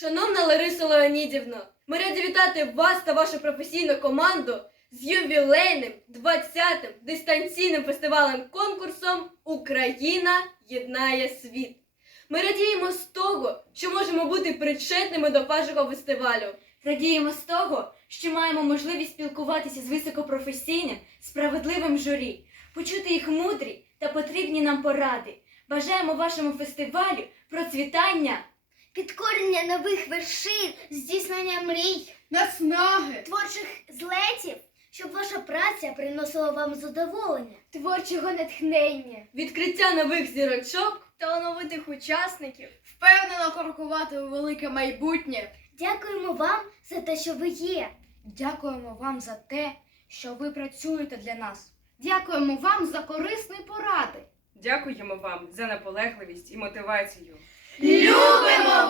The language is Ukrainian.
Шановна Лариса Леонідівна, ми раді вітати вас та вашу професійну команду з ювілейним 20-тим дистанційним фестивалем конкурсом Україна єднає світ. Ми радіємо з того, що можемо бути причетними до вашого фестивалю. Радіємо з того, що маємо можливість спілкуватися з високопрофесійним, справедливим журі, почути їх мудрі та потрібні нам поради. Бажаємо вашому фестивалю процвітання підкорення нових вершин, здійснення мрій, Наснаги. творчих злетів, щоб ваша праця приносила вам задоволення, творчого натхнення. Відкриття нових зірочок Талановитих учасників. Впевнено крокувати у велике майбутнє. Дякуємо вам за те, що ви є. Дякуємо вам за те, що ви працюєте для нас. Дякуємо вам за корисні поради. Дякуємо вам за наполегливість і мотивацію. Любимо